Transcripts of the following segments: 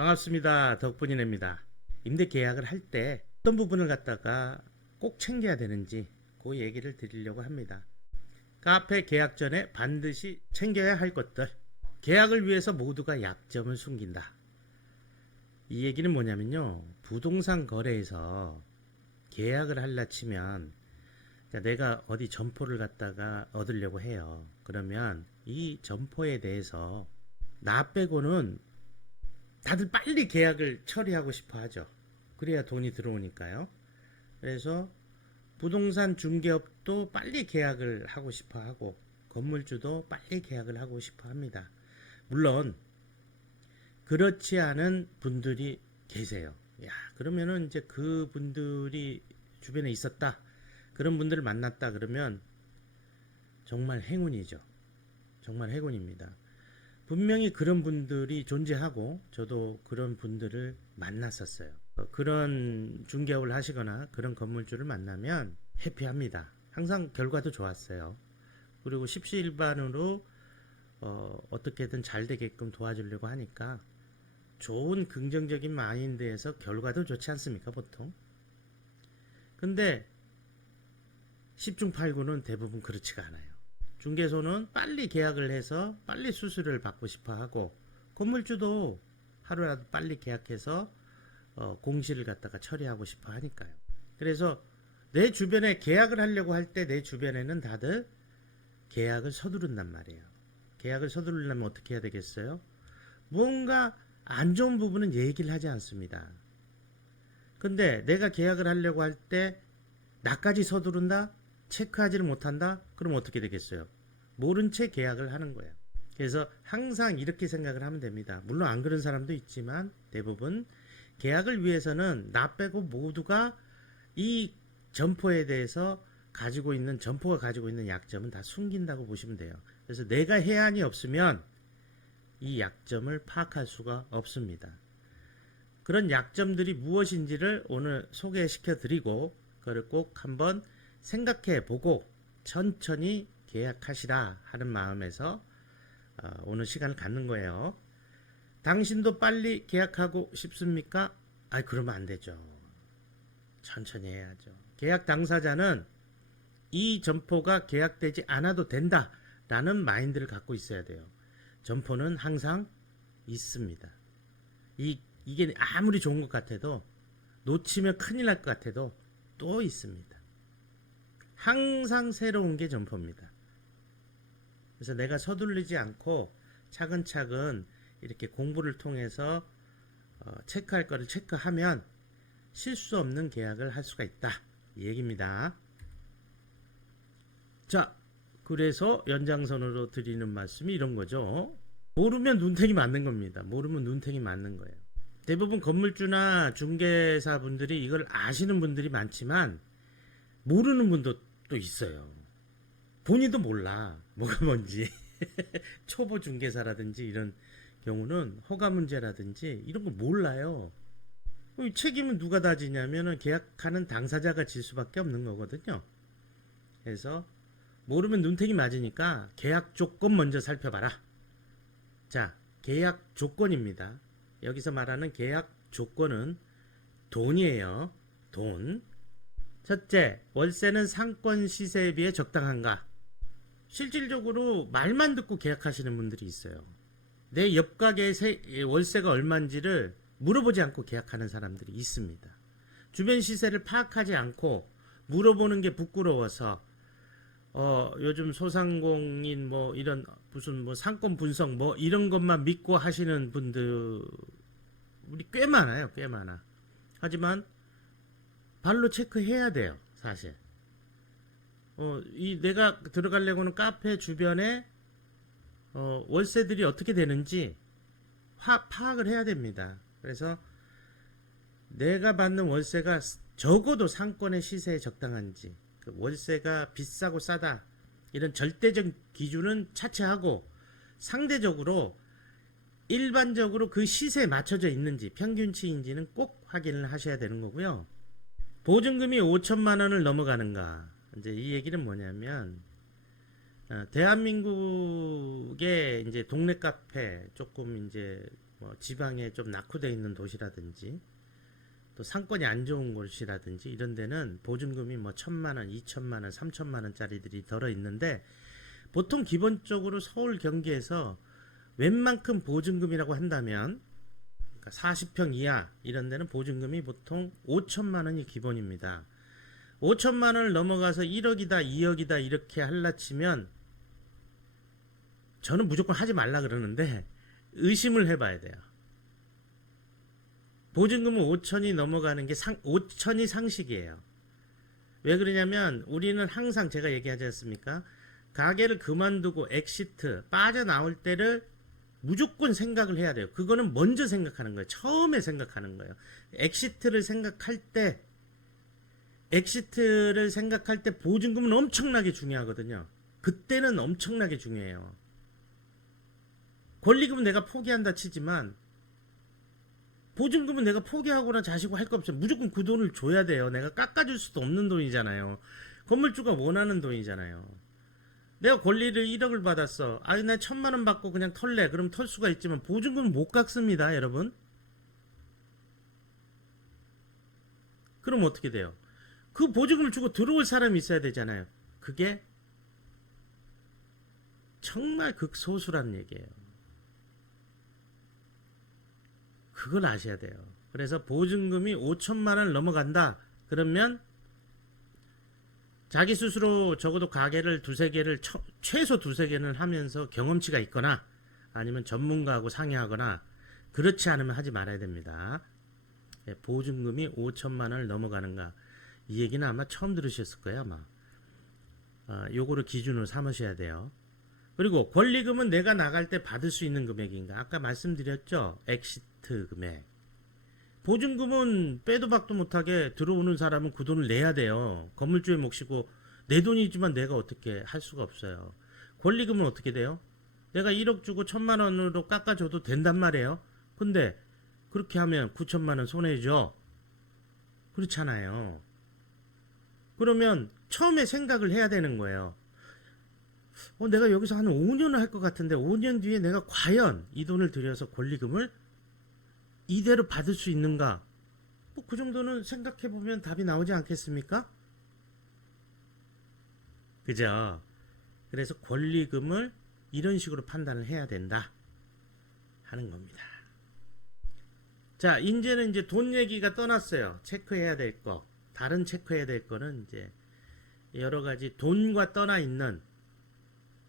반갑습니다. 덕분이냅니다. 임대 계약을 할 때 어떤 부분을 갖다가 꼭 챙겨야 되는지 그 얘기를 드리려고 합니다. 카페 계약 전에 반드시 챙겨야 할 것들. 계약을 위해서 모두가 약점을 숨긴다. 이 얘기는 뭐냐면요. 부동산 거래에서 계약을 할라 치면 내가 어디 점포를 갖다가 얻으려고 해요. 그러면 이 점포에 대해서 나 빼고는 다들 빨리 계약을 처리하고 싶어 하죠. 그래야 돈이 들어오니까요. 그래서 부동산 중개업도 빨리 계약을 하고 싶어 하고 건물주도 빨리 계약을 하고 싶어 합니다. 물론 그렇지 않은 분들이 계세요. 야, 그러면은 이제 그 분들이 주변에 있었다. 그런 분들을 만났다 그러면 정말 행운이죠. 정말 행운입니다. 분명히 그런 분들이 존재하고 저도 그런 분들을 만났었어요. 그런 중개업을 하시거나 그런 건물주를 만나면 해피합니다. 항상 결과도 좋았어요. 그리고 십시일반으로 어떻게든 잘 되게끔 도와주려고 하니까 좋은 긍정적인 마인드에서 결과도 좋지 않습니까, 보통? 근데 10중 8구는 대부분 그렇지가 않아요. 중개소는 빨리 계약을 해서 빨리 수수료를 받고 싶어 하고 건물주도 하루라도 빨리 계약해서 공시를 갖다가 처리하고 싶어 하니까요. 그래서 내 주변에 계약을 하려고 할 때 내 주변에는 다들 계약을 서두른단 말이에요. 계약을 서두르려면 어떻게 해야 되겠어요? 뭔가 안 좋은 부분은 얘기를 하지 않습니다. 근데 내가 계약을 하려고 할 때 나까지 서두른다? 체크하지를 못한다? 그럼 어떻게 되겠어요? 모른 채 계약을 하는 거예요. 그래서 항상 이렇게 생각을 하면 됩니다. 물론 안 그런 사람도 있지만 대부분 계약을 위해서는 나 빼고 모두가 이 점포에 대해서 점포가 가지고 있는 약점은 다 숨긴다고 보시면 돼요. 그래서 내가 해안이 없으면 이 약점을 파악할 수가 없습니다. 그런 약점들이 무엇인지를 오늘 소개시켜 드리고 그걸 꼭 한번 생각해 보고 천천히 계약하시라 하는 마음에서 오늘 시간을 갖는 거예요. 당신도 빨리 계약하고 싶습니까? 그러면 안 되죠. 천천히 해야죠. 계약 당사자는 이 점포가 계약되지 않아도 된다 라는 마인드를 갖고 있어야 돼요. 점포는 항상 있습니다. 이게 아무리 좋은 것 같아도 놓치면 큰일 날 것 같아도 또 있습니다. 항상 새로운 게 점포입니다. 그래서 내가 서두르지 않고 차근차근 이렇게 공부를 통해서 체크할 거를 체크하면 실수 없는 계약을 할 수가 있다. 이 얘기입니다. 자, 그래서 연장선으로 드리는 말씀이 이런 거죠. 모르면 눈탱이 맞는 겁니다. 모르면 눈탱이 맞는 거예요. 대부분 건물주나 중개사분들이 이걸 아시는 분들이 많지만 모르는 분도 또 있어요. 본인도 몰라 뭐가 뭔지. 초보 중개사라든지 이런 경우는 허가 문제라든지 이런 거 몰라요. 책임은 누가 다 지냐면은 계약하는 당사자가 질 수밖에 없는 거거든요. 그래서 모르면 눈탱이 맞으니까 계약 조건 먼저 살펴봐라. 자, 계약 조건입니다. 여기서 말하는 계약 조건은 돈이에요. 돈. 첫째, 월세는 상권 시세에 비해 적당한가? 실질적으로 말만 듣고 계약하시는 분들이 있어요. 내 옆가게의 월세가 얼마인지를 물어보지 않고 계약하는 사람들이 있습니다. 주변 시세를 파악하지 않고 물어보는 게 부끄러워서 요즘 소상공인 뭐 이런 무슨 뭐 상권 분석 뭐 이런 것만 믿고 하시는 분들 우리 꽤 많아요. 꽤 많아. 하지만 발로 체크해야 돼요. 사실. 내가 들어가려고는 카페 주변에 월세들이 어떻게 되는지 파악을 해야 됩니다. 그래서 내가 받는 월세가 적어도 상권의 시세에 적당한지 그 월세가 비싸고 싸다 이런 절대적 기준은 차치하고 상대적으로 일반적으로 그 시세에 맞춰져 있는지 평균치인지는 꼭 확인을 하셔야 되는 거고요. 보증금이 5천만 원을 넘어가는가? 이제 이 얘기는 뭐냐면 대한민국의 이제 동네 카페 조금 이제 뭐 지방에 좀 낙후되어 있는 도시라든지 또 상권이 안 좋은 곳이라든지 이런 데는 보증금이 뭐 1,000만 원, 2,000만 원, 3,000만 원짜리들이 들어 있는데 보통 기본적으로 서울 경기에서 웬만큼 보증금이라고 한다면 그러니까 40평 이하 이런 데는 보증금이 보통 5천만 원이 기본입니다. 5천만 원을 넘어가서 1억이다 2억이다 이렇게 할라치면 저는 무조건 하지 말라 그러는데 의심을 해봐야 돼요. 보증금은 5천이 넘어가는 게 5천이 상식이에요. 왜 그러냐면 우리는 항상 제가 얘기하지 않습니까? 가게를 그만두고 엑시트 빠져나올 때를 무조건 생각을 해야 돼요. 그거는 먼저 생각하는 거예요. 처음에 생각하는 거예요. 엑시트를 생각할 때 보증금은 엄청나게 중요하거든요. 그때는 엄청나게 중요해요. 권리금은 내가 포기한다 치지만 보증금은 내가 포기하거나 자시고 할 거 없어요. 무조건 그 돈을 줘야 돼요. 내가 깎아줄 수도 없는 돈이잖아요. 건물주가 원하는 돈이잖아요. 내가 권리를 1억을 받았어. 아니 나 1,000만 원 받고 그냥 털래. 그럼 털 수가 있지만 보증금은 못 깎습니다, 여러분. 그럼 어떻게 돼요? 그 보증금을 주고 들어올 사람이 있어야 되잖아요. 그게 정말 극소수란 얘기예요. 그걸 아셔야 돼요. 그래서 보증금이 5천만 원을 넘어간다. 그러면 자기 스스로 적어도 가게를 두세 개를 최소 두세 개는 하면서 경험치가 있거나 아니면 전문가하고 상의하거나 그렇지 않으면 하지 말아야 됩니다. 보증금이 5천만 원을 넘어가는가 이 얘기는 아마 처음 들으셨을 거예요. 아마 요거를 기준으로 삼으셔야 돼요. 그리고 권리금은 내가 나갈 때 받을 수 있는 금액인가 아까 말씀드렸죠. 엑시트 금액. 보증금은 빼도 박도 못하게 들어오는 사람은 그 돈을 내야 돼요. 건물주의 몫이고 내 돈이지만 내가 어떻게 할 수가 없어요. 권리금은 어떻게 돼요? 내가 1억 주고 1,000만 원으로 깎아줘도 된단 말이에요. 근데 그렇게 하면 9천만 원 손해죠. 그렇잖아요. 그러면 처음에 생각을 해야 되는 거예요. 내가 여기서 한 5년을 할 것 같은데 5년 뒤에 내가 과연 이 돈을 들여서 권리금을 이대로 받을 수 있는가? 뭐 그 정도는 생각해보면 답이 나오지 않겠습니까? 그죠? 그래서 권리금을 이런 식으로 판단을 해야 된다 하는 겁니다. 자, 이제는 이제 돈 얘기가 떠났어요. 체크해야 될 거. 다른 체크해야 될 거는 이제 여러 가지 돈과 떠나 있는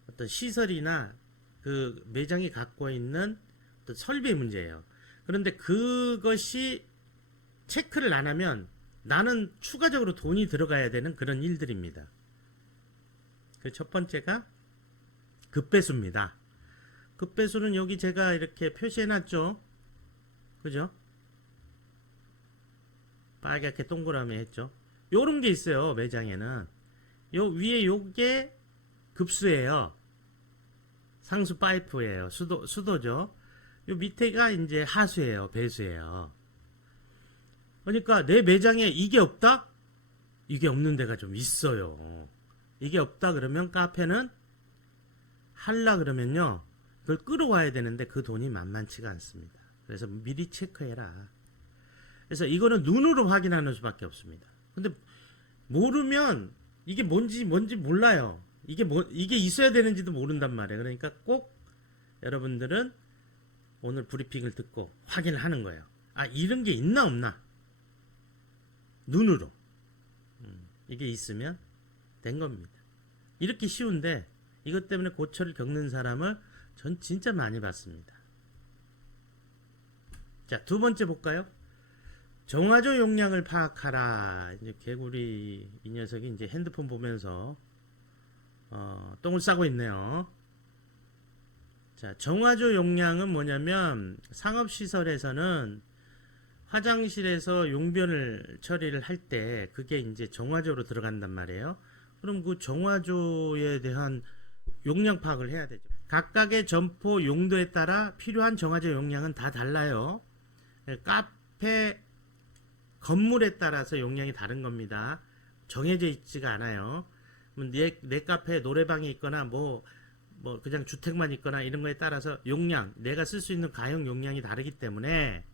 어떤 시설이나 그 매장이 갖고 있는 어떤 설비 문제예요. 그런데 그것이 체크를 안 하면 나는 추가적으로 돈이 들어가야 되는 그런 일들입니다. 그 첫 번째가 급배수입니다. 급배수는 여기 제가 이렇게 표시해놨죠. 그죠? 빨갛게 동그라미 했죠. 요런 게 있어요. 매장에는. 요 위에 요게 급수예요. 상수 파이프예요. 수도죠. 요 밑에가 이제 하수예요. 배수예요. 그러니까 내 매장에 이게 없다? 이게 없는 데가 좀 있어요. 이게 없다 그러면 카페는 할라 그러면요. 그걸 끌어와야 되는데 그 돈이 만만치가 않습니다. 그래서 미리 체크해라. 그래서 이거는 눈으로 확인하는 수밖에 없습니다. 근데 모르면 이게 뭔지 몰라요. 이게 있어야 되는지도 모른단 말이에요. 그러니까 꼭 여러분들은 오늘 브리핑을 듣고 확인을 하는 거예요. 아, 이런 게 있나 없나? 눈으로. 이게 있으면 된 겁니다. 이렇게 쉬운데 이것 때문에 고초를 겪는 사람을 전 진짜 많이 봤습니다. 자, 두 번째 볼까요? 정화조 용량을 파악하라. 이제 개구리 이 녀석이 이제 핸드폰 보면서 똥을 싸고 있네요. 자, 정화조 용량은 뭐냐면 상업시설에서는 화장실에서 용변을 처리를 할 때 그게 이제 정화조로 들어간단 말이에요. 그럼 그 정화조에 대한 용량 파악을 해야 되죠. 각각의 점포 용도에 따라 필요한 정화조 용량은 다 달라요. 카페 건물에 따라서 용량이 다른 겁니다. 정해져 있지가 않아요. 내 카페에 노래방이 있거나 뭐 뭐 그냥 주택만 있거나 이런 거에 따라서 용량, 내가 쓸 수 있는 가용 용량이 다르기 때문에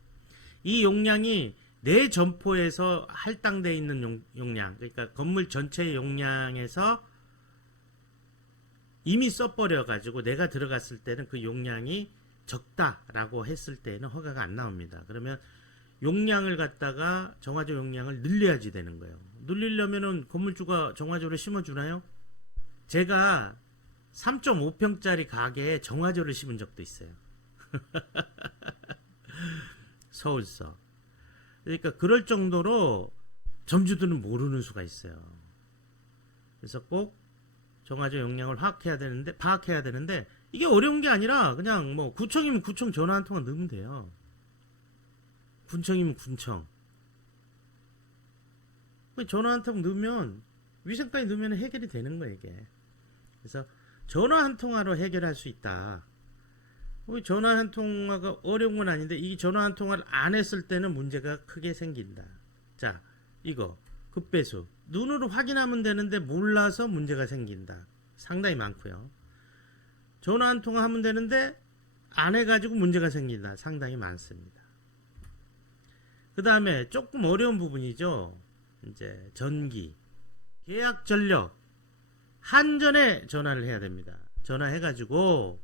이 용량이 내 점포에서 할당되어 있는 용량, 그러니까 건물 전체의 용량에서 이미 써버려 가지고 내가 들어갔을 때는 그 용량이 적다라고 했을 때는 허가가 안 나옵니다. 그러면 용량을 갖다가 정화조 용량을 늘려야지 되는 거예요. 늘리려면은 건물주가 정화조를 심어주나요? 제가 3.5평짜리 가게에 정화조를 심은 적도 있어요. 서울서. 그러니까 그럴 정도로 점주들은 모르는 수가 있어요. 그래서 꼭 정화조 용량을 파악해야 되는데 이게 어려운 게 아니라 그냥 뭐 구청이면 구청 전화 한 통만 넣으면 돼요. 군청이면 군청. 전화 한 통 넣으면 위생까지 넣으면 해결이 되는 거예요, 이게. 그래서 전화 한 통화로 해결할 수 있다. 전화 한 통화가 어려운 건 아닌데 이 전화 한 통화를 안 했을 때는 문제가 크게 생긴다. 자, 이거 급배수 눈으로 확인하면 되는데 몰라서 문제가 생긴다. 상당히 많고요. 전화 한 통화 하면 되는데 안 해가지고 문제가 생긴다. 상당히 많습니다. 그 다음에 조금 어려운 부분이죠. 이제 전기, 계약 전력 한전에 전화를 해야 됩니다. 전화해가지고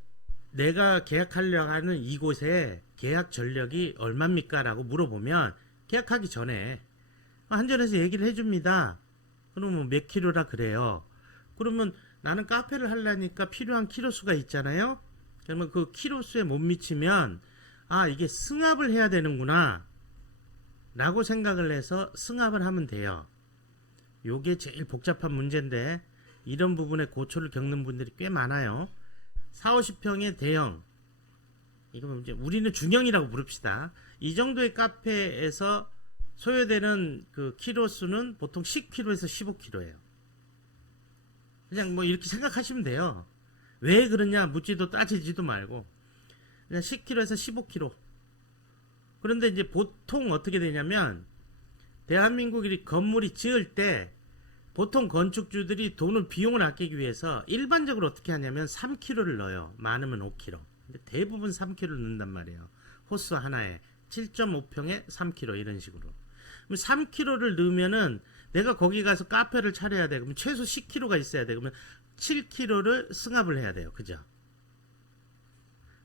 내가 계약하려고 하는 이곳에 계약 전력이 얼마입니까? 라고 물어보면 계약하기 전에 한전에서 얘기를 해줍니다. 그러면 몇 킬로라 그래요. 그러면 나는 카페를 하려니까 필요한 키로수가 있잖아요. 그러면 그 키로수에 못 미치면 이게 승합을 해야 되는구나 라고 생각을 해서 승합을 하면 돼요. 요게 제일 복잡한 문제인데 이런 부분에 고초를 겪는 분들이 꽤 많아요. 40~50평의 대형, 이거 이제 우리는 중형이라고 부릅시다. 이 정도의 카페에서 소요되는 그 키로수는 보통 10kg에서 15kg예요. 그냥 뭐 이렇게 생각하시면 돼요. 왜 그러냐 묻지도 따지지도 말고 그냥 10kg에서 15kg. 그런데 이제 보통 어떻게 되냐면 대한민국이 건물이 지을 때 보통 건축주들이 비용을 아끼기 위해서 일반적으로 어떻게 하냐면 3kg를 넣어요. 많으면 5kg. 근데 대부분 3kg를 넣는단 말이에요. 호수 하나에 7.5평에 3kg 이런 식으로. 그럼 3kg를 넣으면은 내가 거기 가서 카페를 차려야 돼. 그러면 최소 10kg가 있어야 돼. 그러면 7kg를 승합을 해야 돼요. 그죠?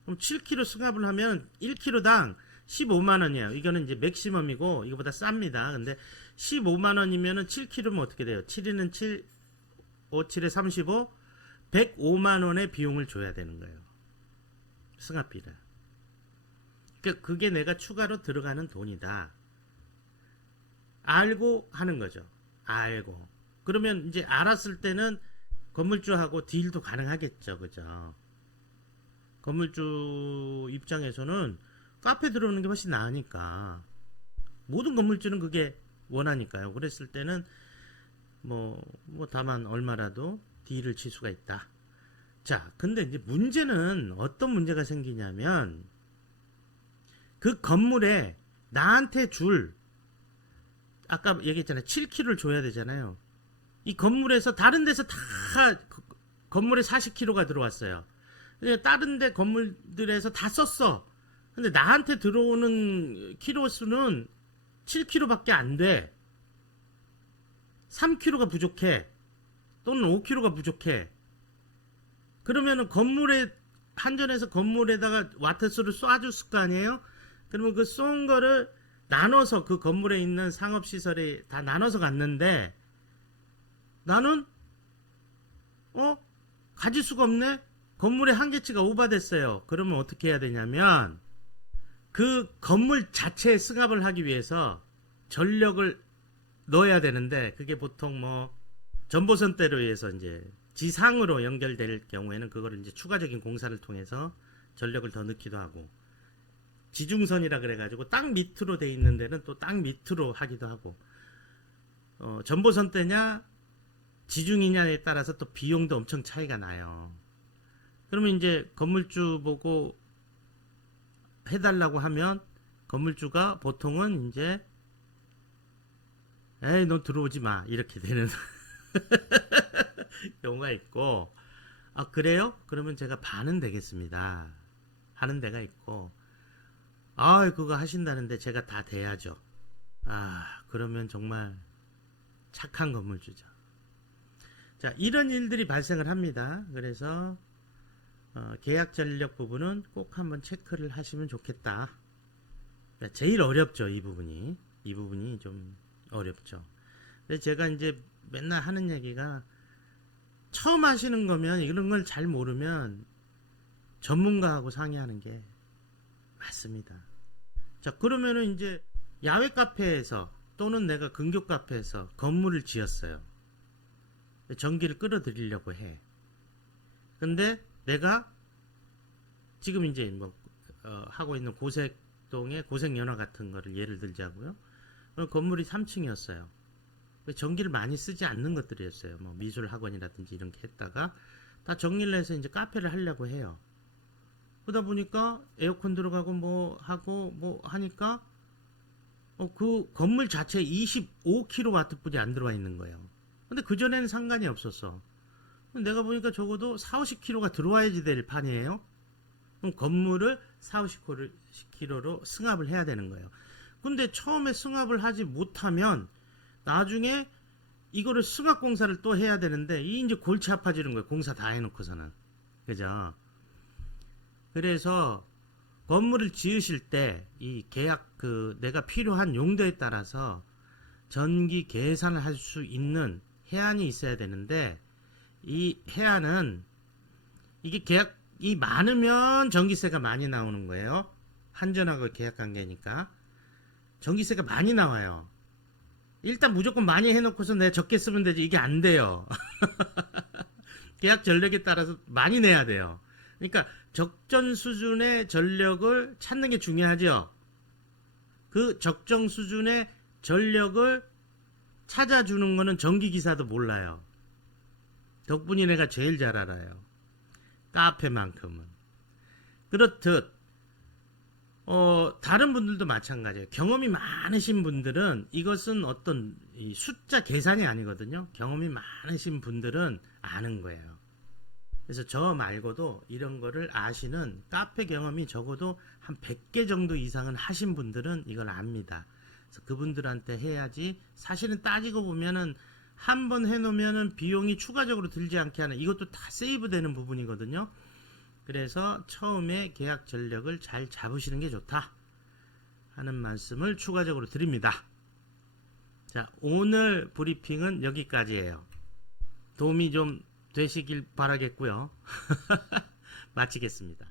그럼 7kg 승합을 하면 1kg당 15만 원이에요. 이거는 이제 맥시멈이고 이거보다 쌉니다. 근데 15만 원이면은 7kg면 어떻게 돼요? 7이는 7, 5, 7에 35, 105만 원의 비용을 줘야 되는 거예요. 승합비를. 그러니까 그게 내가 추가로 들어가는 돈이다. 알고 하는 거죠. 알고. 그러면 이제 알았을 때는 건물주하고 딜도 가능하겠죠. 그죠? 건물주 입장에서는 카페 들어오는 게 훨씬 나으니까 모든 건물주는 그게 원하니까요. 그랬을 때는 뭐 다만 얼마라도 딜을 칠 수가 있다. 자, 근데 이제 문제는 어떤 문제가 생기냐면 그 건물에 나한테 아까 얘기했잖아요. 7kg를 줘야 되잖아요. 이 건물에서 다른 데서 다 건물에 40kg가 들어왔어요. 다른 데 건물들에서 다 썼어. 근데 나한테 들어오는 키로수는 7kg밖에 안 돼. 3kg가 부족해. 또는 5kg가 부족해. 그러면은 한전에서 건물에다가 와트수를 쏴줬을 거 아니에요? 그러면 그 쏜 거를 나눠서 그 건물에 있는 상업시설에 다 나눠서 갔는데 나는 가질 수가 없네? 건물의 한계치가 오버됐어요. 그러면 어떻게 해야 되냐면 그 건물 자체에 승합을 하기 위해서 전력을 넣어야 되는데 그게 보통 전보선대로 의해서 이제 지상으로 연결될 경우에는 그거를 이제 추가적인 공사를 통해서 전력을 더 넣기도 하고 지중선이라 그래가지고 땅 밑으로 돼 있는 데는 또 땅 밑으로 하기도 하고 전보선대냐 지중이냐에 따라서 또 비용도 엄청 차이가 나요. 그러면 이제 건물주 보고 해달라고 하면 건물주가 보통은 이제 너 들어오지 마 이렇게 되는 경우가 있고 아, 그래요? 그러면 제가 반은 되겠습니다. 하는 데가 있고, 아, 그거 하신다는데 제가 다 돼야죠. 아, 그러면 정말 착한 건물주죠. 자, 이런 일들이 발생을 합니다. 그래서 계약 전력 부분은 꼭 한번 체크를 하시면 좋겠다. 제일 어렵죠, 이 부분이. 이 부분이 좀 어렵죠. 그래서 제가 이제 맨날 하는 얘기가, 처음 하시는 거면 이런 걸 잘 모르면 전문가하고 상의하는 게 맞습니다. 자, 그러면은 이제 야외 카페에서 또는 내가 근교 카페에서 건물을 지었어요. 전기를 끌어들이려고 해. 근데 내가 지금 이제 뭐 하고 있는 고색동의 고색연화 같은 거를 예를 들자고요. 건물이 3층이었어요. 전기를 많이 쓰지 않는 것들이었어요. 뭐 미술 학원이라든지 이런 게 했다가 다 정리를 해서 이제 카페를 하려고 해요. 그러다 보니까 에어컨 들어가고 뭐 하고 뭐 하니까 그 건물 자체에 25kW 뿐이 안 들어와 있는 거예요. 근데 그전에는 상관이 없었어. 내가 보니까 적어도 4, 50kW가 들어와야지 될 판이에요. 그럼 건물을 4, 50kW로 승합을 해야 되는 거예요. 근데 처음에 승합을 하지 못하면 나중에 이거를 승합 공사를 또 해야 되는데 이 이제 골치 아파지는 거예요. 공사 다 해놓고서는. 그죠? 그래서 건물을 지으실 때 이 계약 내가 필요한 용도에 따라서 전기 계산을 할 수 있는 해안이 있어야 되는데, 이 해안은 이게 계약이 많으면 전기세가 많이 나오는 거예요. 한전하고 계약 관계니까 전기세가 많이 나와요. 일단 무조건 많이 해놓고서 내가 적게 쓰면 되지, 이게 안 돼요. 계약 전력에 따라서 많이 내야 돼요. 그러니까 적정 수준의 전력을 찾는 게 중요하죠. 그 적정 수준의 전력을 찾아주는 거는 전기기사도 몰라요. 덕분에 내가 제일 잘 알아요. 카페만큼은. 그렇듯 다른 분들도 마찬가지예요. 경험이 많으신 분들은 이것은 어떤 숫자 계산이 아니거든요. 경험이 많으신 분들은 아는 거예요. 그래서 저 말고도 이런 거를 아시는 카페 경험이 적어도 한 100개 정도 이상은 하신 분들은 이걸 압니다. 그래서 그분들한테 해야지. 사실은 따지고 보면은 한 번 해놓으면은 비용이 추가적으로 들지 않게 하는, 이것도 다 세이브 되는 부분이거든요. 그래서 처음에 계약 전력을 잘 잡으시는 게 좋다 하는 말씀을 추가적으로 드립니다. 자, 오늘 브리핑은 여기까지예요. 도움이 좀 되시길 바라겠고요. 마치겠습니다.